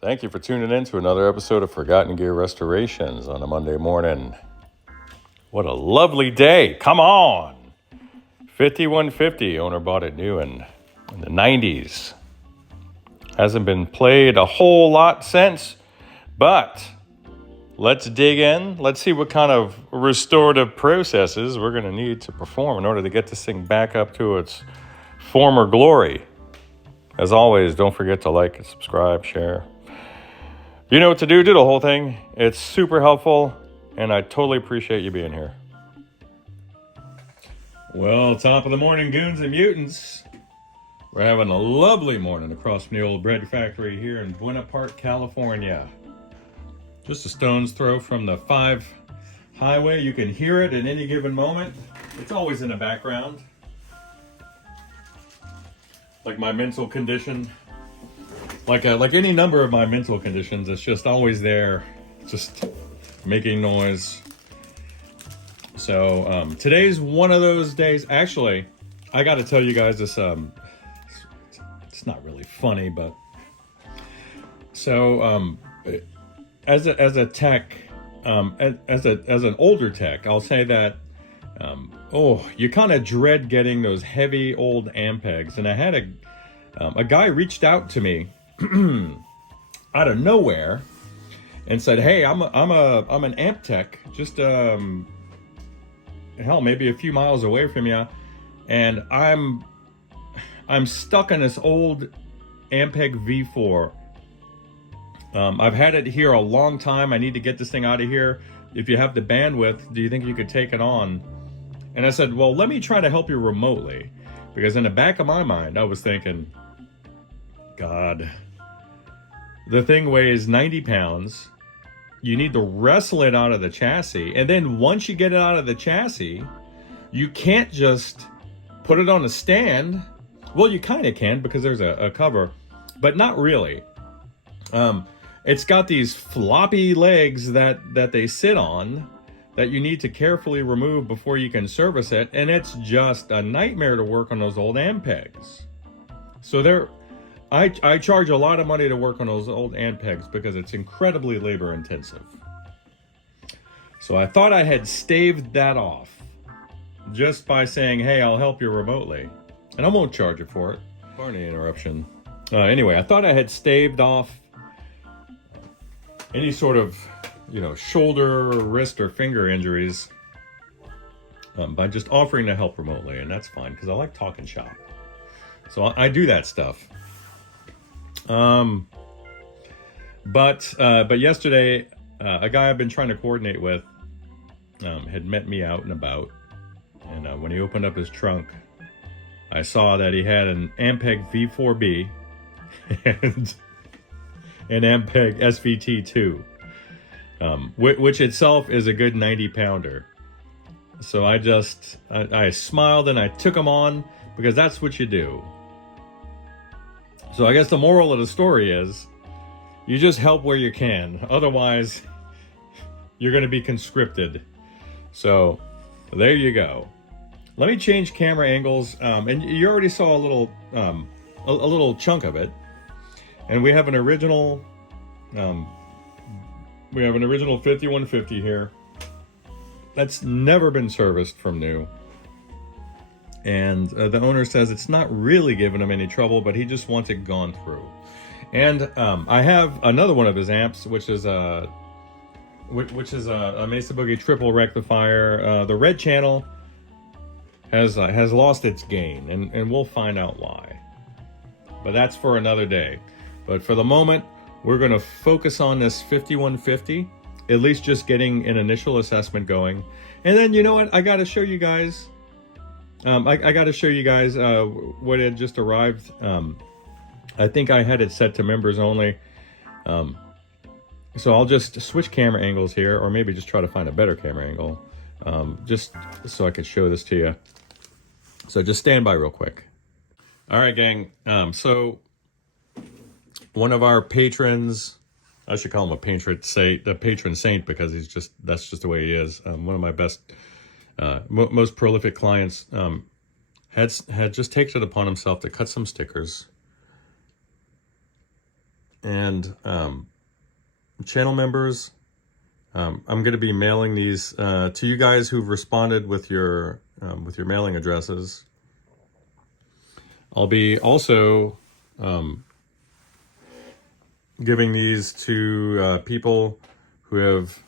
Thank you for tuning in to another episode of Forgotten Gear Restorations on a Monday morning. What a lovely day. Come on. 5150. Owner bought it new in the 90s. Hasn't been played a whole lot since, but let's dig in. Let's see what kind of restorative processes we're going to need to perform in order to get this thing back up to its former glory. As always, don't forget to like and subscribe, share. You know what to do. Do the whole thing. It's super helpful, and I totally appreciate you being here. Well, top of the morning, goons and mutants. We're having a lovely morning across from the old bread factory here in Buena Park, California. Just a stone's throw from the 5 highway. You can hear it at any given moment. It's always in the background. Like my mental condition. Like any number of my mental conditions, it's just always there, just making noise. So today's one of those days. Actually, I got to tell you guys this. It's not really funny, but so as a tech, as an older tech, I'll say that you kind of dread getting those heavy old Ampegs, and I had a guy reached out to me out of nowhere and said, "Hey, I'm an amp tech, just hell, maybe a few miles away from you, and I'm stuck in this old Ampeg V4. I've had it here a long time. I need to get this thing out of here. If you have the bandwidth, do you think you could take it on?" And I said, "Well, let me try to help you remotely," because in the back of my mind, I was thinking, God, the thing weighs 90 pounds. You need to wrestle it out of the chassis. And then once you get it out of the chassis, you can't just put it on a stand. Well, you kind of can because there's a cover, but not really. It's got these floppy legs that they sit on that you need to carefully remove before you can service it. And it's just a nightmare to work on those old Ampegs. So I charge a lot of money to work on those old Ampegs because it's incredibly labor intensive. So I thought I had staved that off just by saying, "Hey, I'll help you remotely. And I won't charge you for it." Barney interruption. Anyway, I thought I had staved off any sort of, shoulder, wrist, or finger injuries by just offering to help remotely. And that's fine because I like talking shop. So I do that stuff. But yesterday, a guy I've been trying to coordinate with had met me out and about, and when he opened up his trunk, I saw that he had an Ampeg V4B and an Ampeg SVT2, which itself is a good 90-pounder. So I smiled and I took him on because that's what you do. So I guess the moral of the story is you just help where you can. Otherwise, you're going to be conscripted. So there you go. Let me change camera angles. And you already saw a little chunk of it. And we have an original 5150 here that's never been serviced from new. And the owner says it's not really giving him any trouble, but he just wants it gone through. And I have another one of his amps, which is a Mesa Boogie triple rectifier. The red channel has lost its gain, and we'll find out why. But that's for another day. But for the moment, we're going to focus on this 5150, at least just getting an initial assessment going. And then, you know what? I got to show you guys. I got to show you guys what had just arrived. I think I had it set to members only. So I'll just switch camera angles here, or maybe just try to find a better camera angle, just so I could show this to you. So just stand by real quick. All right, gang. So one of our patrons, I should call him a patron saint because that's just the way he is. One of my best, most prolific clients had just taken it upon himself to cut some stickers And channel members, I'm going to be mailing these to you guys who've responded with your mailing addresses. I'll be also giving these to people who have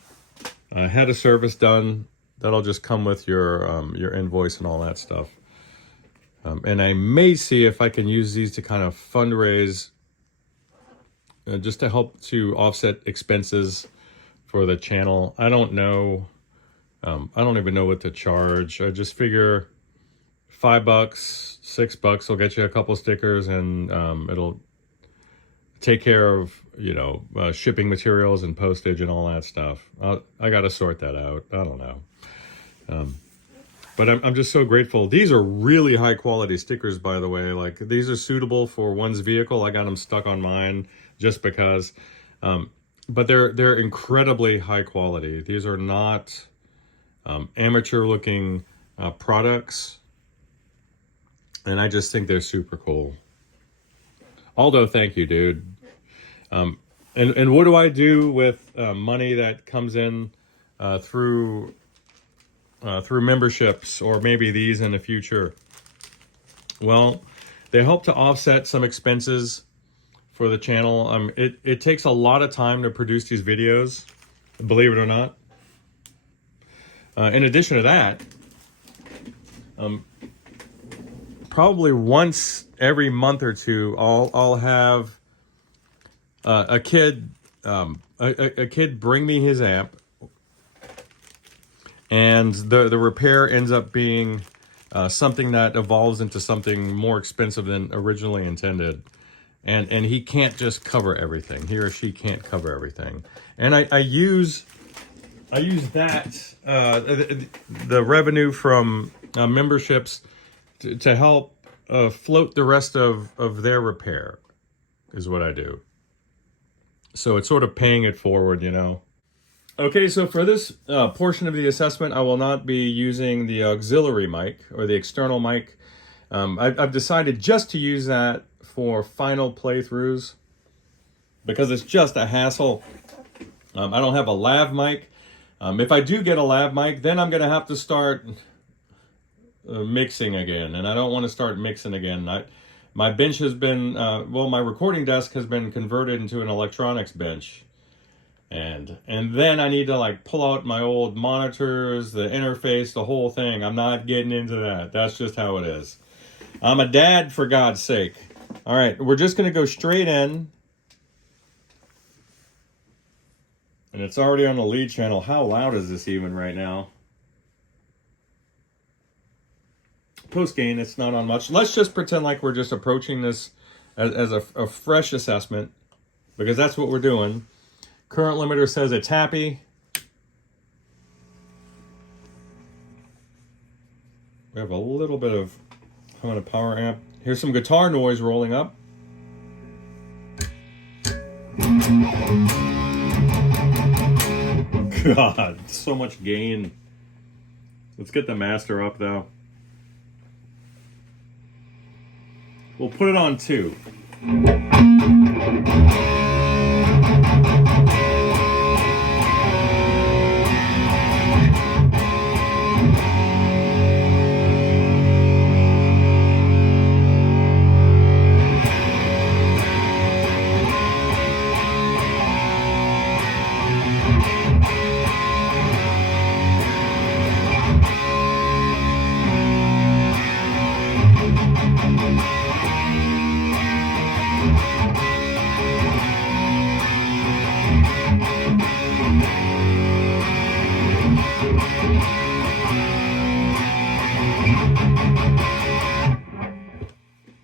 had a service done. That'll just come with your invoice and all that stuff. And I may see if I can use these to kind of fundraise, just to help to offset expenses for the channel. I don't know. I don't even know what to charge. I just figure $5, $6 will get you a couple stickers, and it'll take care of, shipping materials and postage and all that stuff. I got to sort that out. I don't know. But I'm just so grateful. These are really high quality stickers, by the way. Like, these are suitable for one's vehicle. I got them stuck on mine just because. But they're incredibly high quality. These are not amateur looking products. And I just think they're super cool. Aldo, thank you, dude. And what do I do with money that comes in through memberships, or maybe these in the future? Well, they help to offset some expenses for the channel. It takes a lot of time to produce these videos, believe it or not. In addition to that, probably once every month or two, I'll have a kid bring me his amp, and the repair ends up being something that evolves into something more expensive than originally intended. And he can't just cover everything. He or she can't cover everything. And I use that, the revenue from memberships to help float the rest of their repair, is what I do. So it's sort of paying it forward, Okay, so for this portion of the assessment, I will not be using the auxiliary mic or the external mic. I've decided just to use that for final playthroughs because it's just a hassle. I don't have a lav mic. If I do get a lav mic, then I'm going to have to start mixing again, and I don't want to start mixing again. My bench has been, my recording desk has been converted into an electronics bench. And then I need to pull out my old monitors, the interface, the whole thing. I'm not getting into that. That's just how it is. I'm a dad, for God's sake. All right, we're just going to go straight in. And it's already on the lead channel. How loud is this even right now? Post gain, it's not on much. Let's just pretend like we're just approaching this as a fresh assessment, because that's what we're doing. Current limiter says it's happy. We have a little bit of a power amp. Here's some guitar noise rolling up. God, so much gain. Let's get the master up though. We'll put it on 2.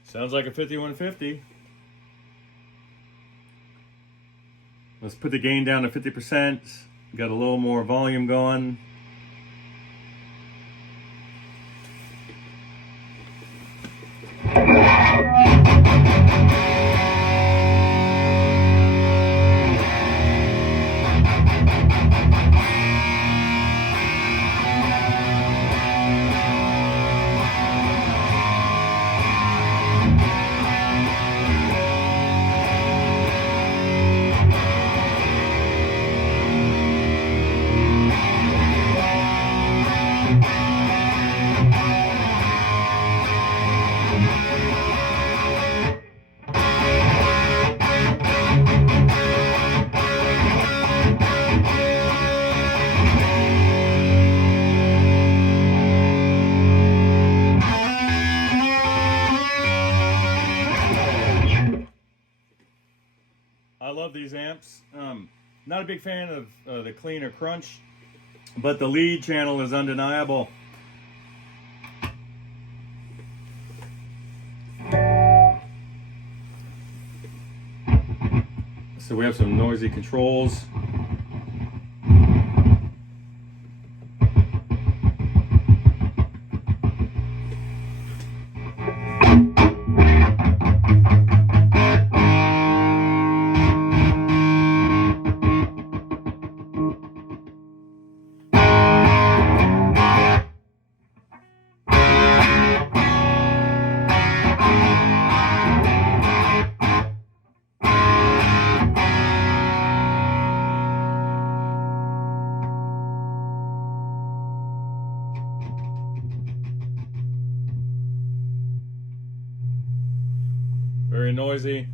Sounds like a 5150. Let's put the gain down to 50%. Got a little more volume going. I love these amps. Not a big fan of the clean or crunch, but the lead channel is undeniable. So we have some noisy controls. Very noisy,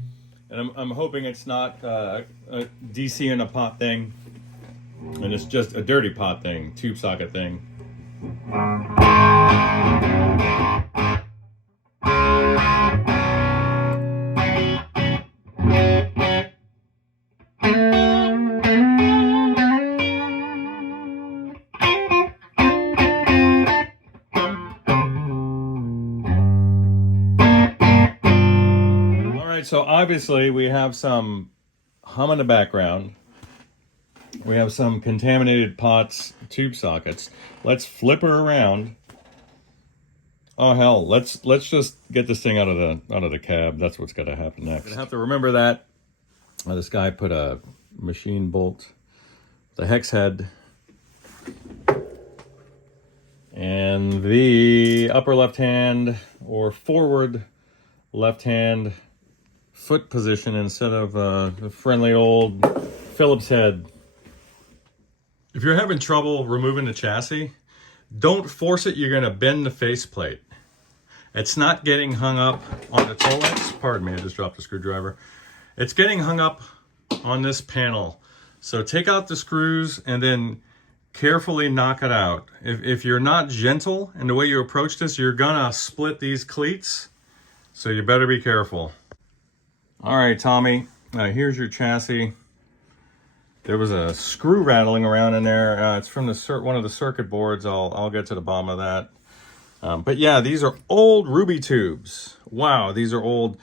and I'm hoping it's not a DC in a pot thing, and it's just a dirty pot thing, tube socket thing. So obviously we have some hum in the background. We have some contaminated pots, tube sockets. Let's flip her around. Oh hell, let's just get this thing out of the cab. That's what's got to happen next. Gonna have to remember that this guy put a machine bolt, the hex head, and the upper left hand or forward left hand foot position instead of the friendly old Phillips head. If you're having trouble removing the chassis, don't force it. You're going to bend the faceplate. It's not getting hung up on the Tolex. Pardon me, I just dropped a screwdriver. It's getting hung up on this panel. So take out the screws and then carefully knock it out. If you're not gentle in the way you approach this, you're going to split these cleats. So you better be careful. All right, Tommy, here's your chassis. There was a screw rattling around in there. It's from one of the circuit boards. I'll get to the bottom of that. But yeah, these are old Ruby tubes. Wow, these are old.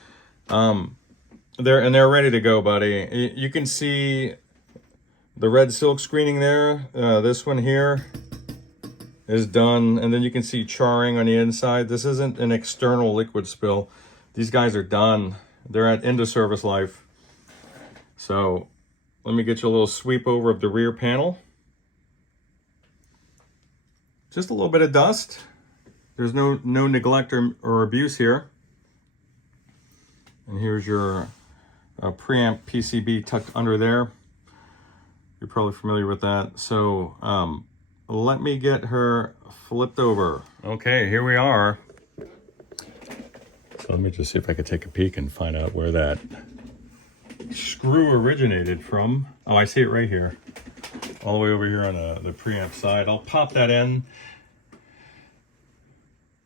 They're ready to go, buddy. You can see the red silk screening there. This one here is done, and then you can see charring on the inside. This isn't an external liquid spill. These guys are done. They're at end of service life. So let me get you a little sweep over of the rear panel. Just a little bit of dust. There's no neglect or abuse here. And here's your preamp PCB tucked under there. You're probably familiar with that. So let me get her flipped over. Okay, here we are. So let me just see if I could take a peek and find out where that screw originated from. Oh, I see it right here. All the way over here on the preamp side. I'll pop that in.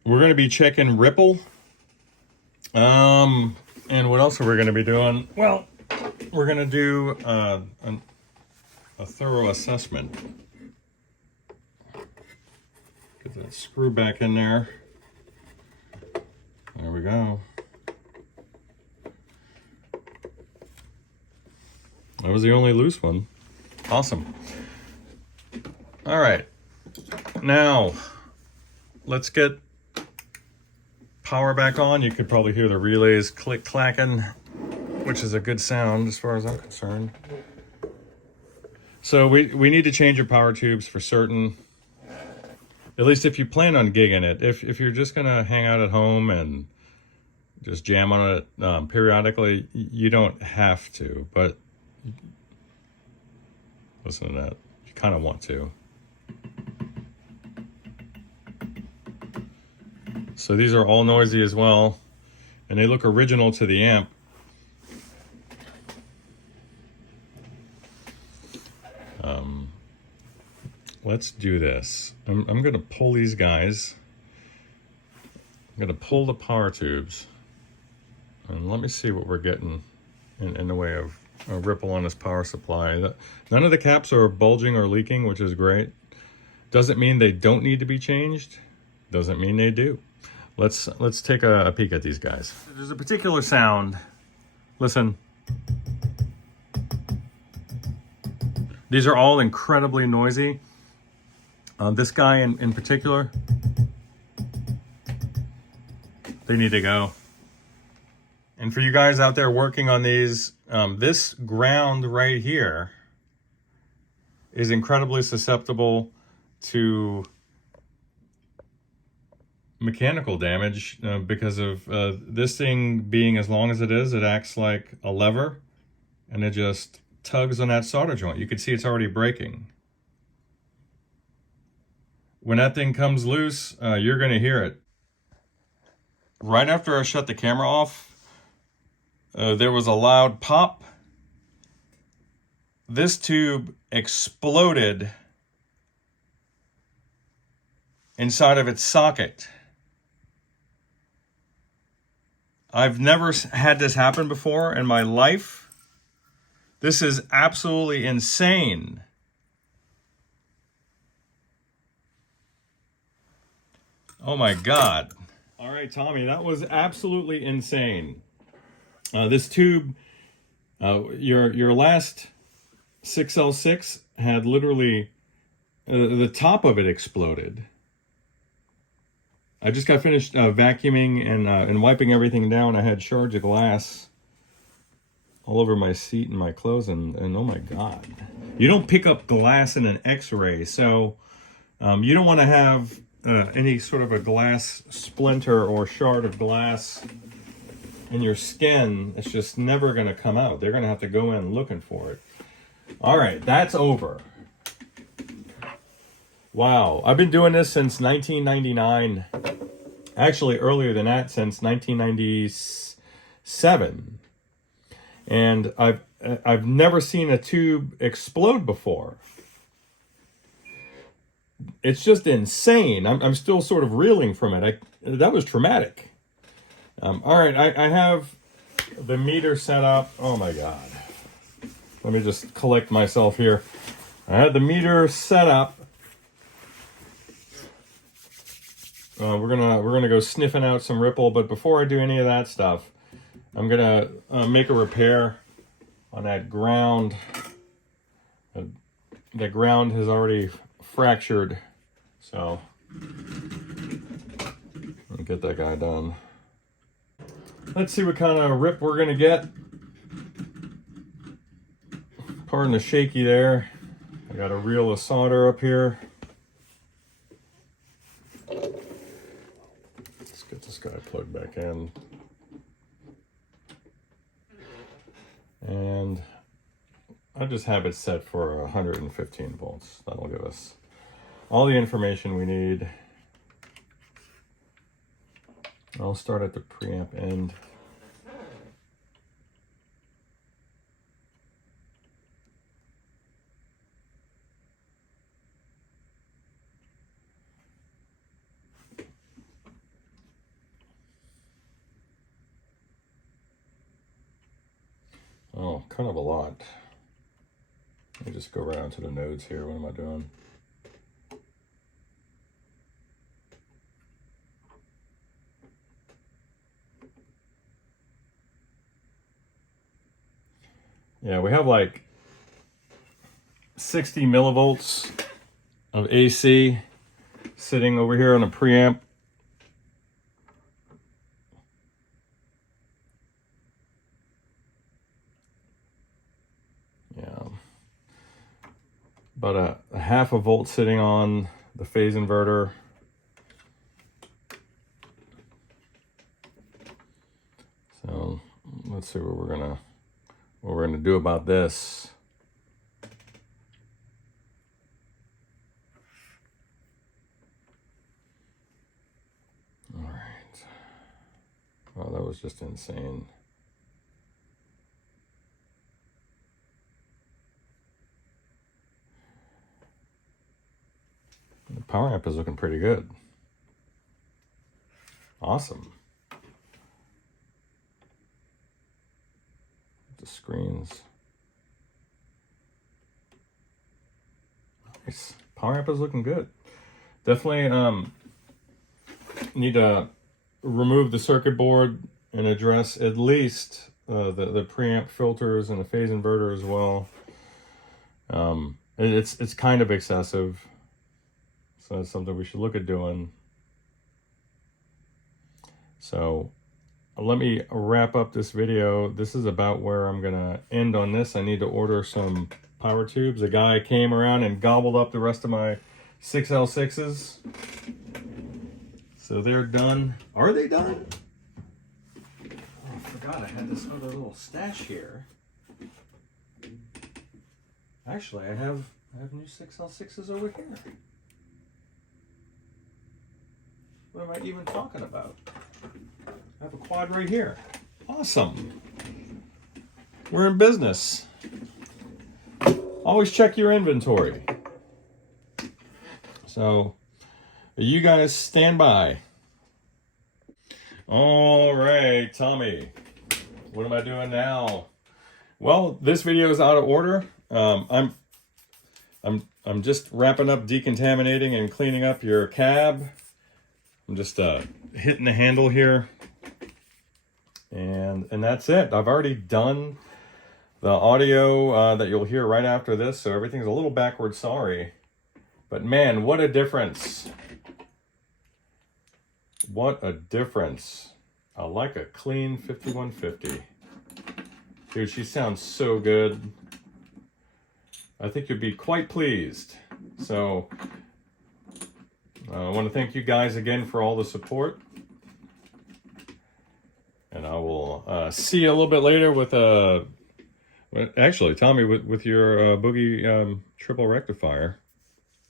We're going to be checking ripple. And what else are we going to be doing? Well, we're going to do a thorough assessment. Get that screw back in there. There we go. That was the only loose one. Awesome. All right. Now, let's get power back on. You could probably hear the relays click-clacking, which is a good sound as far as I'm concerned. So we need to change your power tubes for certain. At least if you plan on gigging it. If you're just going to hang out at home and just jam on it periodically, you don't have to. But listen to that. You kind of want to. So these are all noisy as well. And they look original to the amp. Let's do this. I'm going to pull these guys. I'm going to pull the power tubes. And let me see what we're getting in the way of a ripple on this power supply. None of the caps are bulging or leaking, which is great. Doesn't mean they don't need to be changed. Doesn't mean they do. Let's take a peek at these guys. There's a particular sound. Listen. These are all incredibly noisy. This guy in particular, they need to go. And for you guys out there working on these, this ground right here is incredibly susceptible to mechanical damage because of this thing being as long as it is. It acts like a lever and it just tugs on that solder joint. You can see it's already breaking. When that thing comes loose, you're going to hear it. Right after I shut the camera off, there was a loud pop. This tube exploded inside of its socket. I've never had this happen before in my life. This is absolutely insane. Oh my God. All right, Tommy, that was absolutely insane. This tube, your last 6L6 had literally, the top of it exploded. I just got finished vacuuming and wiping everything down. I had shards of glass all over my seat and my clothes, and oh my God. You don't pick up glass in an X-ray, so you don't want to have any sort of a glass splinter or shard of glass in your skin. It's just never going to come out. They're going to have to go in looking for it. All right, that's over. Wow, I've been doing this since 1999. Actually, earlier than that, since 1997. And I've never seen a tube explode before. It's just insane. I'm still sort of reeling from it. That was traumatic. All right, I have the meter set up. Oh my God. Let me just collect myself here. I had the meter set up. We're gonna go sniffing out some ripple, but before I do any of that stuff, I'm gonna make a repair on that ground. The ground has already fractured, so let me get that guy done. Let's see what kind of rip we're gonna get. Pardon the shaky there. I got a reel of solder up here. Let's get this guy plugged back in. And I just have it set for 115 volts. That'll give us all the information we need. I'll start at the preamp end. Oh, kind of a lot. Let me just go around to the nodes here. What am I doing? Yeah, we have like 60 millivolts of AC sitting over here on a preamp. Yeah, about a half a volt sitting on the phase inverter. So let's see what we're gonna do about this. All right. Oh, that was just insane. The power amp is looking pretty good. Awesome. The screens. nice. Power amp is looking good. Definitely need to remove the circuit board and address at least the preamp filters and the phase inverter as well. It's kind of excessive, so that's something we should look at doing. So let me wrap up this video. This is about where I'm gonna end on this. I need to order some power tubes. A guy came around and gobbled up the rest of my 6L6s. So they're done. Are they done? Oh, I forgot I had this other little stash here. Actually, I have new 6L6s over here. What am I even talking about? I have a quad right here. Awesome. We're in business. Always check your inventory. So, you guys stand by. All right, Tommy. What am I doing now? Well, this video is out of order. I'm just wrapping up decontaminating and cleaning up your cab. I'm just hitting the handle here. And that's it. I've already done the audio that you'll hear right after this, so everything's a little backwards, sorry. But man, what a difference. What a difference. I like a clean 5150. Dude, she sounds so good. I think you'd be quite pleased. So, I want to thank you guys again for all the support. And I will see you a little bit later with actually, Tommy, with your Boogie triple rectifier.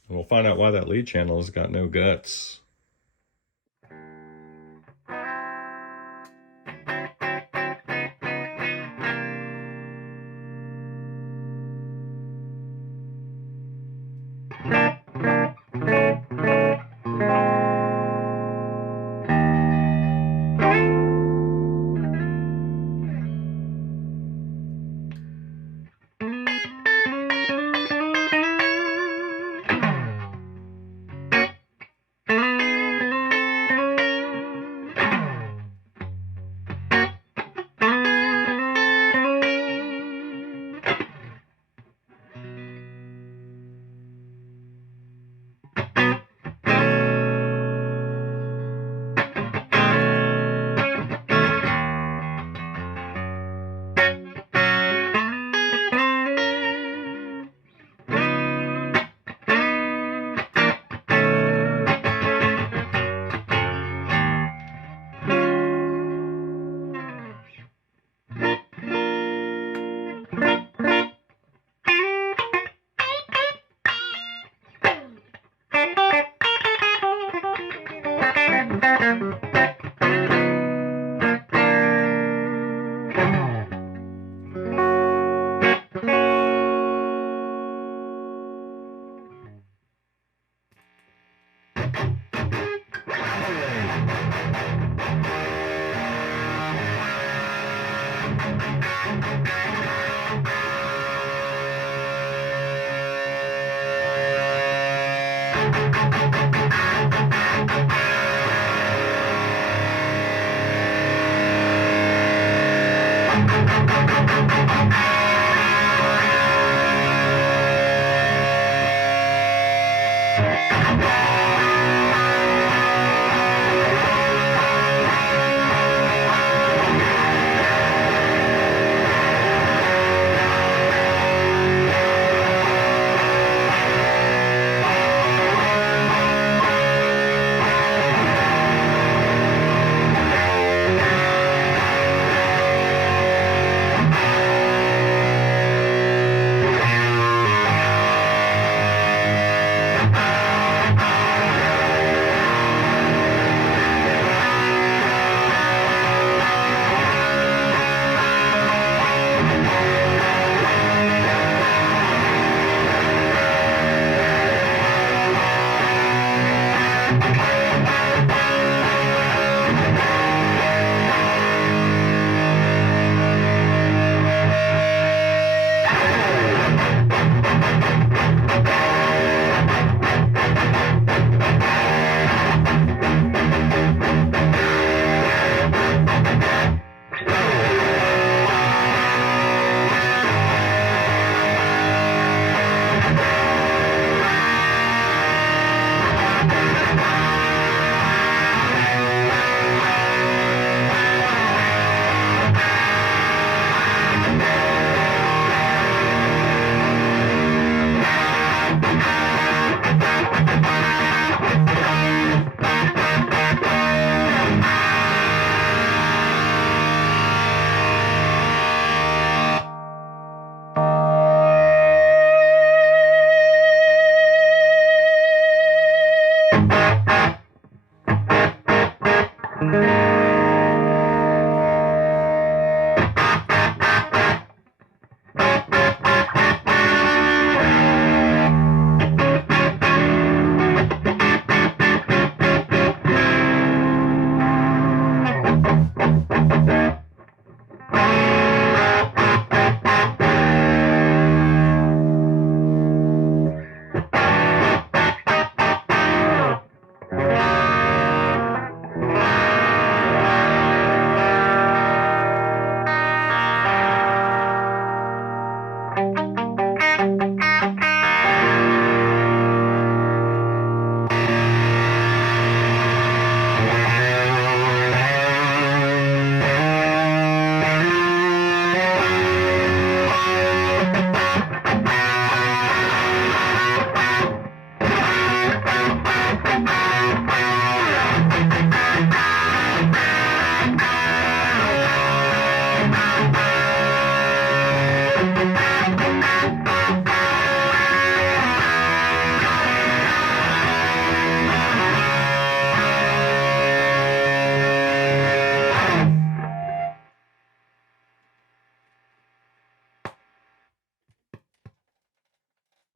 And we'll find out why that lead channel has got no guts.